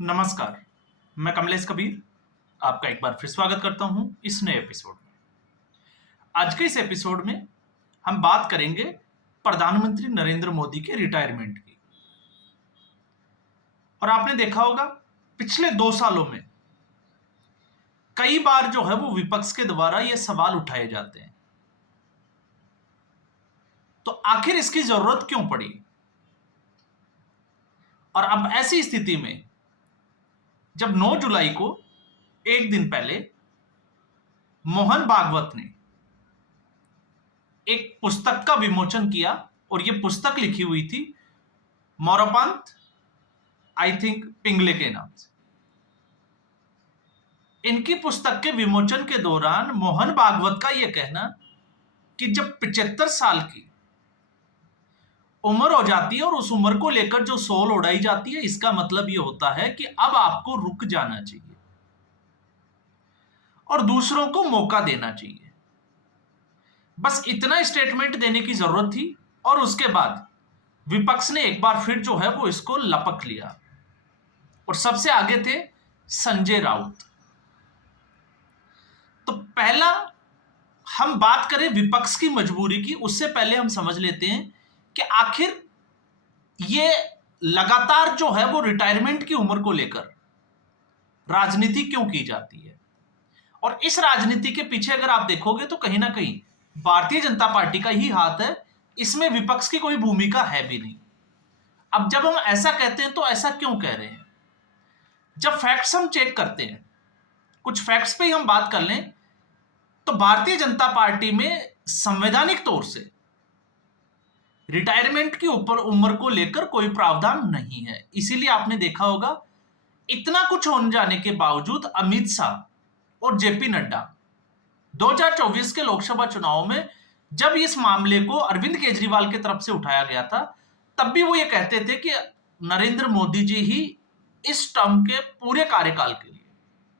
नमस्कार, मैं कमलेश कबीर आपका एक बार फिर स्वागत करता हूं इस नए एपिसोड में। आज के इस एपिसोड में हम बात करेंगे प्रधानमंत्री नरेंद्र मोदी के रिटायरमेंट की। और आपने देखा होगा पिछले 2 सालों में कई बार जो है वो विपक्ष के द्वारा ये सवाल उठाए जाते हैं, तो आखिर इसकी जरूरत क्यों पड़ी? और अब ऐसी स्थिति में जब 9 जुलाई को एक दिन पहले मोहन भागवत ने एक पुस्तक का विमोचन किया, और ये पुस्तक लिखी हुई थी मोरोपंत आई थिंक पिंगले के नाम से। इनकी पुस्तक के विमोचन के दौरान मोहन भागवत का यह कहना कि जब 75 साल की उम्र हो जाती है और उस उम्र को लेकर जो सोल उड़ाई जाती है, इसका मतलब यह होता है कि अब आपको रुक जाना चाहिए और दूसरों को मौका देना चाहिए। बस इतना स्टेटमेंट देने की जरूरत थी, और उसके बाद विपक्ष ने एक बार फिर जो है वो इसको लपक लिया, और सबसे आगे थे संजय राउत। तो पहला हम बात करें विपक्ष की मजबूरी की, उससे पहले हम समझ लेते हैं कि आखिर ये लगातार जो है वो रिटायरमेंट की उम्र को लेकर राजनीति क्यों की जाती है। और इस राजनीति के पीछे अगर आप देखोगे तो कहीं ना कहीं भारतीय जनता पार्टी का ही हाथ है, इसमें विपक्ष की कोई भूमिका है भी नहीं। अब जब हम ऐसा कहते हैं तो ऐसा क्यों कह रहे हैं? जब फैक्ट्स हम चेक करते हैं, कुछ फैक्ट्स पे ही हम बात कर लें, तो भारतीय जनता पार्टी में संवैधानिक तौर से रिटायरमेंट की ऊपर उम्र को लेकर कोई प्रावधान नहीं है। इसीलिए आपने देखा होगा इतना कुछ होने जाने के बावजूद अमित शाह और जेपी नड्डा 2024 के लोकसभा चुनाव में जब इस मामले को अरविंद केजरीवाल की तरफ से उठाया गया था, तब भी वो ये कहते थे कि नरेंद्र मोदी जी ही इस टर्म के पूरे कार्यकाल के लिए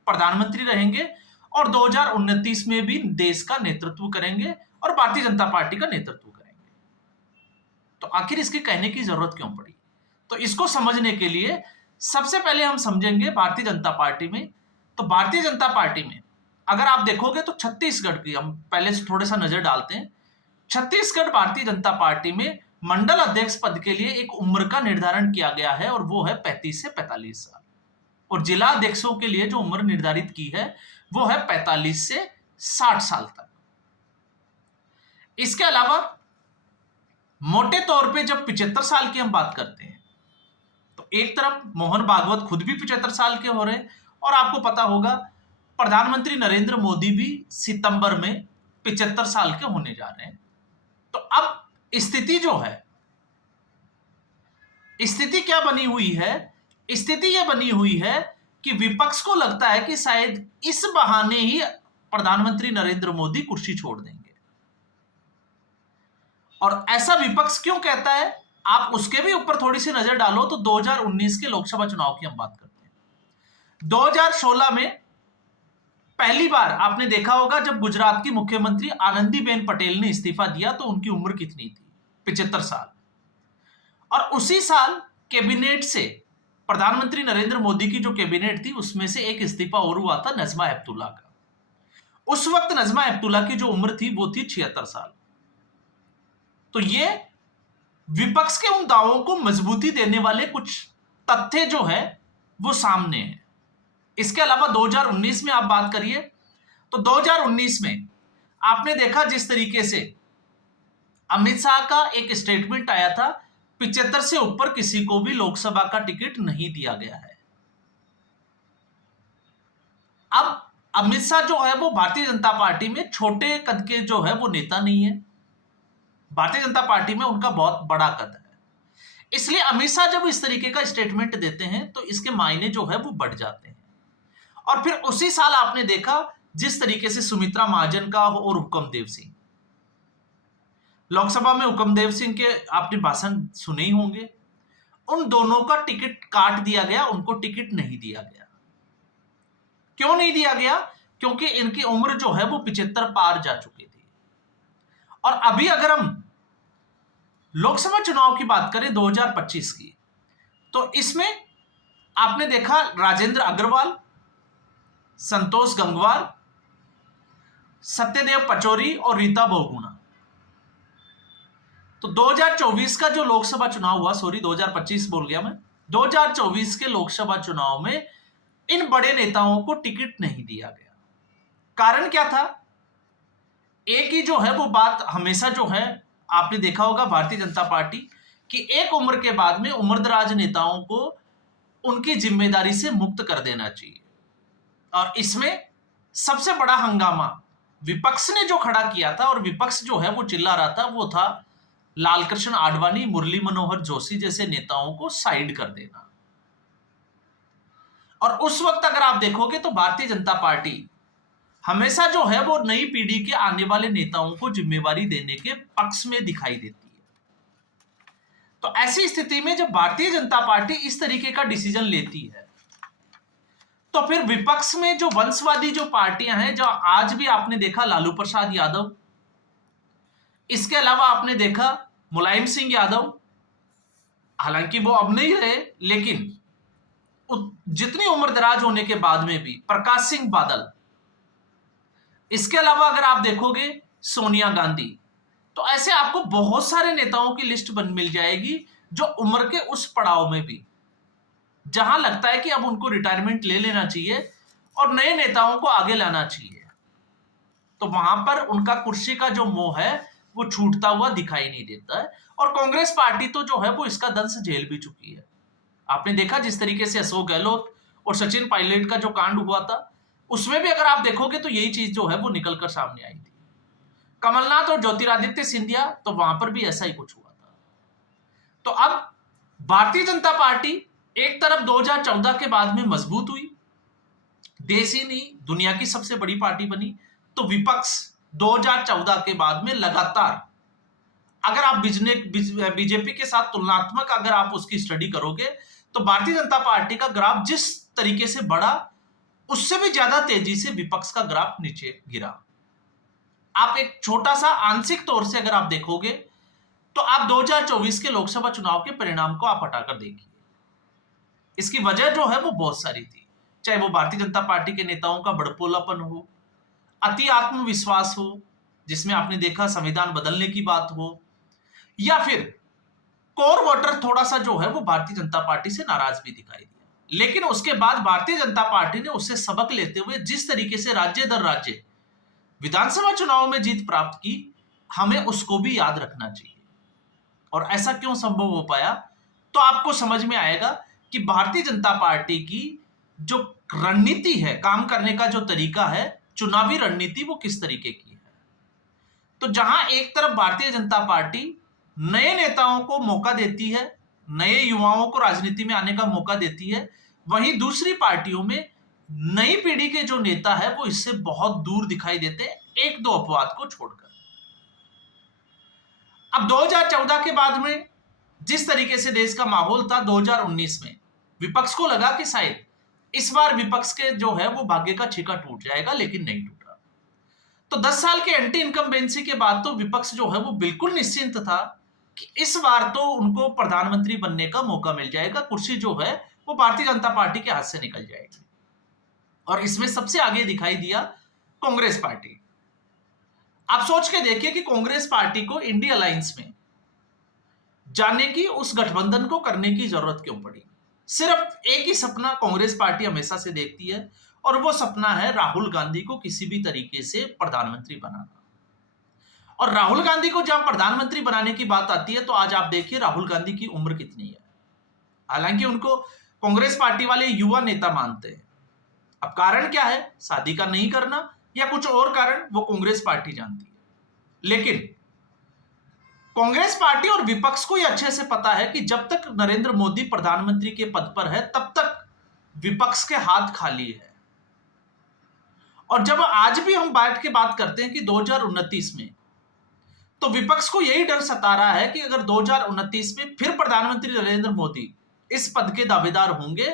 प्रधानमंत्री रहेंगे और 2029 में भी देश का नेतृत्व करेंगे और भारतीय जनता पार्टी का नेतृत्व करेंगे। तो आखिर इसके कहने की जरूरत क्यों पड़ी? तो इसको समझने के लिए सबसे पहले हम समझेंगे भारतीय जनता पार्टी में। तो भारतीय जनता पार्टी में अगर आप देखोगे तो छत्तीसगढ़ की हम पहले से थोड़ा सा नजर डालते हैं। छत्तीसगढ़ भारतीय जनता पार्टी में मंडल अध्यक्ष पद के लिए एक उम्र का निर्धारण किया गया है, और वो है 35 से 45 साल। और जिला अध्यक्षों के लिए जो उम्र निर्धारित की है वो है 45 से 60 साल तक। इसके अलावा मोटे तौर पे जब 75 साल की हम बात करते हैं, तो एक तरफ मोहन भागवत खुद भी 75 साल के हो रहे हैं, और आपको पता होगा प्रधानमंत्री नरेंद्र मोदी भी सितंबर में 75 साल के होने जा रहे हैं। तो अब स्थिति जो है, स्थिति क्या बनी हुई है? स्थिति यह बनी हुई है कि विपक्ष को लगता है कि शायद इस बहाने ही प्रधानमंत्री नरेंद्र मोदी कुर्सी छोड़ देंगे। और ऐसा विपक्ष क्यों कहता है, आप उसके भी ऊपर थोड़ी सी नजर डालो तो 2019 के लोकसभा चुनाव की हम बात करते हैं। 2016 में पहली बार आपने देखा होगा जब गुजरात की मुख्यमंत्री आनंदीबेन पटेल ने इस्तीफा दिया, तो उनकी उम्र कितनी थी? 75 साल। और उसी साल कैबिनेट से प्रधानमंत्री नरेंद्र मोदी की जो कैबिनेट थी उसमें से एक इस्तीफा और हुआ था नजमा हेपतुल्ला का। उस वक्त नजमा हेपतुल्ला की जो उम्र थी वो थी 76 साल। तो ये विपक्ष के उन दावों को मजबूती देने वाले कुछ तथ्य जो है वो सामने है। इसके अलावा 2019 में आप बात करिए तो 2019 में आपने देखा जिस तरीके से अमित शाह का एक स्टेटमेंट आया था, 75 से ऊपर किसी को भी लोकसभा का टिकट नहीं दिया गया है। अब अमित शाह जो है वो भारतीय जनता पार्टी में छोटे कद के जो है वो नेता नहीं है, भारतीय जनता पार्टी में उनका बहुत बड़ा कद है। इसलिए अमित शाह जब इस तरीके का स्टेटमेंट देते हैं तो इसके मायने जो है वो बढ़ जाते हैं। और फिर उसी साल आपने देखा जिस तरीके से सुमित्रा महाजन का और हुक्मदेव सिंह, लोकसभा में हुक्मदेव सिंह के आपने भाषण सुने ही होंगे, उन दोनों का टिकट काट दिया गया, उनको टिकट नहीं दिया गया। क्यों नहीं दिया गया? क्योंकि इनकी उम्र जो है वो 75 पार जा चुकी थी। और अभी अगर हम लोकसभा चुनाव की बात करें 2025 की, तो इसमें आपने देखा राजेंद्र अग्रवाल, संतोष गंगवार, सत्यदेव पचौरी और रीता बहुगुणा। तो 2024 का जो लोकसभा चुनाव हुआ, सॉरी 2025 बोल गया मैं, 2024 के लोकसभा चुनाव में इन बड़े नेताओं को टिकट नहीं दिया गया। कारण क्या था? एक ही जो है वो बात हमेशा जो है आपने देखा होगा भारतीय जनता पार्टी कि एक उम्र के बाद में उम्रदराज नेताओं को उनकी जिम्मेदारी से मुक्त कर देना चाहिए। और इसमें सबसे बड़ा हंगामा विपक्ष ने जो खड़ा किया था और विपक्ष जो है वो चिल्ला रहा था, वो था लालकृष्ण आडवाणी, मुरली मनोहर जोशी जैसे नेताओं को साइड कर देना। और उस वक्त अगर आप देखोगे तो भारतीय जनता पार्टी हमेशा जो है वो नई पीढ़ी के आने वाले नेताओं को जिम्मेवारी देने के पक्ष में दिखाई देती है। तो ऐसी स्थिति में जब भारतीय जनता पार्टी इस तरीके का डिसीजन लेती है, तो फिर विपक्ष में जो वंशवादी जो पार्टियां हैं, जो आज भी आपने देखा लालू प्रसाद यादव, इसके अलावा आपने देखा मुलायम सिंह यादव, हालांकि वो अब नहीं रहे, लेकिन जितनी उम्र दराज होने के बाद में भी प्रकाश सिंह बादल, इसके अलावा अगर आप देखोगे सोनिया गांधी, तो ऐसे आपको बहुत सारे नेताओं की लिस्ट मिल जाएगी जो उम्र के उस पड़ाव में भी जहां लगता है कि अब उनको रिटायरमेंट ले लेना चाहिए और नए नेताओं को आगे लाना चाहिए, तो वहां पर उनका कुर्सी का जो मोह है वो छूटता हुआ दिखाई नहीं देता है। और कांग्रेस पार्टी तो जो है वो इसका दंश झेल भी चुकी है। आपने देखा जिस तरीके से अशोक गहलोत और सचिन पायलट का जो कांड हुआ था, उसमें भी अगर आप देखोगे तो यही चीज जो है वो निकल कर सामने आई थी। कमलनाथ और ज्योतिरादित्य सिंधिया, तो वहां पर भी ऐसा ही कुछ हुआ था। तो अब भारतीय जनता पार्टी एक तरफ 2014 के बाद में मजबूत हुई, देश ही नहीं दुनिया की सबसे बड़ी पार्टी बनी, तो विपक्ष 2014 के बाद में लगातार, अगर आप बीजेपी के साथ तुलनात्मक अगर आप उसकी स्टडी करोगे तो भारतीय जनता पार्टी का ग्राफ जिस तरीके से बढ़ा, उससे भी ज्यादा तेजी से विपक्ष का ग्राफ नीचे गिरा। आप एक छोटा सा आंशिक तौर से अगर आप देखोगे तो आप 2024 के लोकसभा चुनाव के परिणाम को आप हटाकर देखिए। इसकी वजह जो है वो बहुत सारी थी, चाहे वो भारतीय जनता पार्टी के नेताओं का बड़पोलापन हो, अति आत्मविश्वास हो, जिसमें आपने देखा संविधान बदलने की बात हो, या फिर कोर वोटर थोड़ा सा जो है वो भारतीय जनता पार्टी से नाराज भी दिखाई दिया। लेकिन उसके बाद भारतीय जनता पार्टी ने उससे सबक लेते हुए जिस तरीके से राज्य दर राज्य विधानसभा चुनाव में जीत प्राप्त की, हमें उसको भी याद रखना चाहिए। और ऐसा क्यों संभव हो पाया, तो आपको समझ में आएगा कि भारतीय जनता पार्टी की जो रणनीति है, काम करने का जो तरीका है, चुनावी रणनीति, वो किस तरीके की है। तो जहां एक तरफ भारतीय जनता पार्टी नए नेताओं को मौका देती है, नए युवाओं को राजनीति में आने का मौका देती है, वहीं दूसरी पार्टियों में नई पीढ़ी के जो नेता है वो इससे बहुत दूर दिखाई देते हैं, एक दो अपवाद को छोड़कर। अब 2014 के बाद में जिस तरीके से देश का माहौल था, 2019 में विपक्ष को लगा कि शायद इस बार विपक्ष के जो है वो भाग्य का छीका टूट जाएगा, लेकिन नहीं टूटा। तो 10 साल के एंटी इनकम्बेंसी के बाद तो विपक्ष जो है वो बिल्कुल निश्चिंत था कि इस बार तो उनको प्रधानमंत्री बनने का मौका मिल जाएगा, कुर्सी जो है वो भारतीय जनता पार्टी के हाथ से निकल जाएगी। और इसमें सबसे आगे दिखाई दिया कांग्रेस पार्टी। आप सोच के देखिए कि कांग्रेस पार्टी को इंडिया अलायंस में जाने की, उस गठबंधन को करने की जरूरत क्यों पड़ी। सिर्फ एक ही सपना कांग्रेस पार्टी हमेशा से देखती है, और वो सपना है राहुल गांधी को किसी भी तरीके से प्रधानमंत्री बनाना। और राहुल गांधी को जब प्रधानमंत्री बनाने की बात आती है तो आज आप देखिए राहुल गांधी की उम्र कितनी है। हालांकि उनको कांग्रेस पार्टी वाले युवा नेता मानते हैं। अब कारण क्या है, शादी का नहीं करना या कुछ और कारण, वो कांग्रेस पार्टी जानती है। लेकिन कांग्रेस पार्टी और विपक्ष को यह अच्छे से पता है कि जब तक नरेंद्र मोदी प्रधानमंत्री के पद पर है तब तक विपक्ष के हाथ खाली है। और जब आज भी हम बैठ के बात करते हैं कि 2029 में, तो विपक्ष को यही डर सता रहा है कि अगर 2029 में फिर प्रधानमंत्री नरेंद्र मोदी इस पद के दावेदार होंगे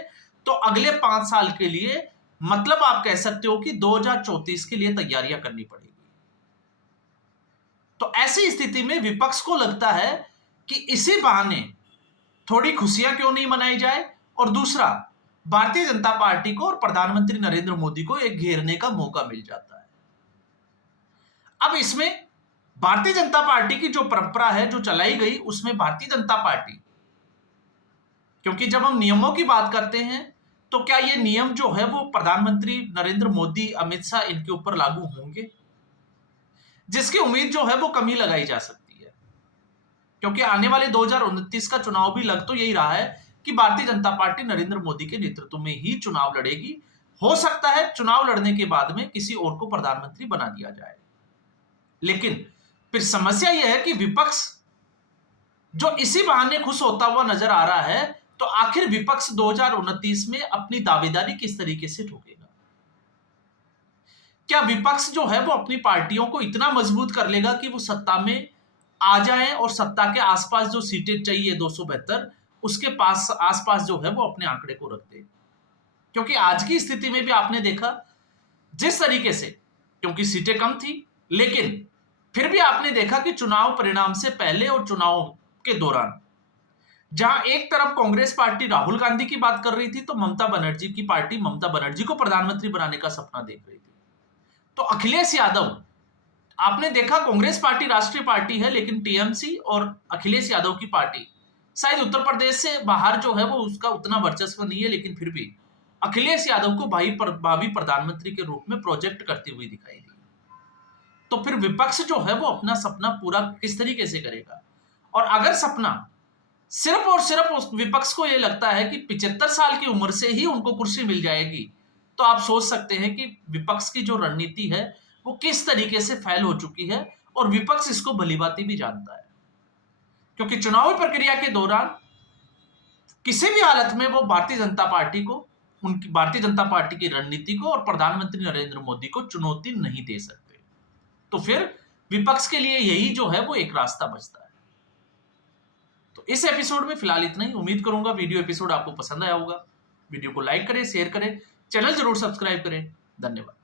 तो अगले 5 साल के लिए, मतलब आप कह सकते हो कि 2034 के लिए तैयारियां करनी पड़ेगी। तो ऐसी स्थिति में विपक्ष को लगता है कि इसी बहाने थोड़ी खुशियां क्यों नहीं मनाई जाए, और दूसरा भारतीय जनता पार्टी को और प्रधानमंत्री नरेंद्र मोदी को एक घेरने का मौका मिल जाता है। अब इसमें भारतीय जनता पार्टी की जो परंपरा है जो चलाई गई, उसमें भारतीय जनता पार्टी, क्योंकि जब हम नियमों की बात करते हैं तो क्या ये नियम जो है वो प्रधानमंत्री नरेंद्र मोदी, अमित शाह इनके ऊपर लागू होंगे, जिसकी उम्मीद जो है वो कम ही लगाई जा सकती है। क्योंकि आने वाले 2029 का चुनाव भी लग तो यही रहा है कि भारतीय जनता पार्टी नरेंद्र मोदी के नेतृत्व में ही चुनाव लड़ेगी। हो सकता है चुनाव लड़ने के बाद में किसी और को प्रधानमंत्री बना दिया जाए, लेकिन फिर समस्या यह है कि विपक्ष जो इसी बहाने खुश होता हुआ नजर आ रहा है, तो आखिर विपक्ष 2029 में अपनी दावेदारी किस तरीके से ठोकेगा? क्या विपक्ष जो है वो अपनी पार्टियों को इतना मजबूत कर लेगा कि वो सत्ता में आ जाएं और सत्ता के आसपास जो सीटें चाहिए 272, उसके पास आसपास जो है वो अपने आंकड़े को रख दे? क्योंकि आज की स्थिति में भी आपने देखा जिस तरीके से, क्योंकि सीटें कम थी, लेकिन फिर भी आपने देखा कि चुनाव परिणाम से पहले और चुनाव के दौरान जहां एक तरफ कांग्रेस पार्टी राहुल गांधी की बात कर रही थी, तो ममता बनर्जी की पार्टी ममता बनर्जी को प्रधानमंत्री बनाने का सपना देख रही थी। तो अखिलेश यादव, आपने देखा कांग्रेस पार्टी राष्ट्रीय पार्टी है, लेकिन टीएमसी और अखिलेश यादव की पार्टी शायद उत्तर प्रदेश से बाहर जो है वो उसका उतना वर्चस्व नहीं है, लेकिन फिर भी अखिलेश यादव को भावी प्रधानमंत्री के रूप में प्रोजेक्ट करती हुई दिखाई दी। तो फिर विपक्ष जो है वो अपना सपना पूरा किस तरीके से करेगा? और अगर सपना सिर्फ और सिर्फ उस विपक्ष को यह लगता है कि 75 साल की उम्र से ही उनको कुर्सी मिल जाएगी, तो आप सोच सकते हैं कि विपक्ष की जो रणनीति है वो किस तरीके से फैल हो चुकी है, और विपक्ष इसको भलीभांति भी जानता है। क्योंकि चुनावी प्रक्रिया के दौरान किसी भी हालत में वो भारतीय जनता पार्टी को, उनकी भारतीय जनता पार्टी की रणनीति को और प्रधानमंत्री नरेंद्र मोदी को चुनौती नहीं दे सकते। तो फिर विपक्ष के लिए यही जो है वो एक रास्ता बचता है। तो इस एपिसोड में फिलहाल इतना ही। उम्मीद करूंगा वीडियो एपिसोड आपको पसंद आया होगा। वीडियो को लाइक करें, शेयर करें, चैनल जरूर सब्सक्राइब करें। धन्यवाद।